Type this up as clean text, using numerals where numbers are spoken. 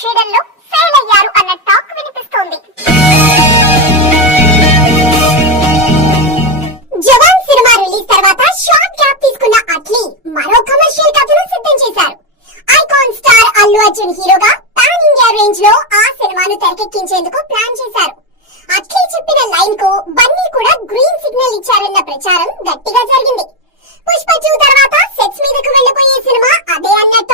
చేయడంలో ఫెయిల్ అయ్యారు అన్న టాక్ వినిపిస్తోంది. జవాన్ సినిమా రిలీజ్ తర్వాత షార్ట్ గ్యాప్ తీసుకున్న అట్లీ మరో కమర్షియల్ కథను సిద్ధం చేశారు. ఐకాన్ స్టార్ అల్లు అర్జున్ హీరోగా పాన్ ఇండియా రేంజ్ లో ఆ సినిమాను తెరకెక్కించేందుకు ప్లాన్ చేశారు. అట్లీ చెప్పిన లైన్ కు బన్నీ కూడా గ్రీన్ సిగ్నల్ ఇచ్చారన్న ప్రచారం గట్టిగా జరిగింది. పుష్ప 2 తర్వాత సెట్స్ మీదకు వెళ్లిపోయే సినిమా అదే అన్నట్టు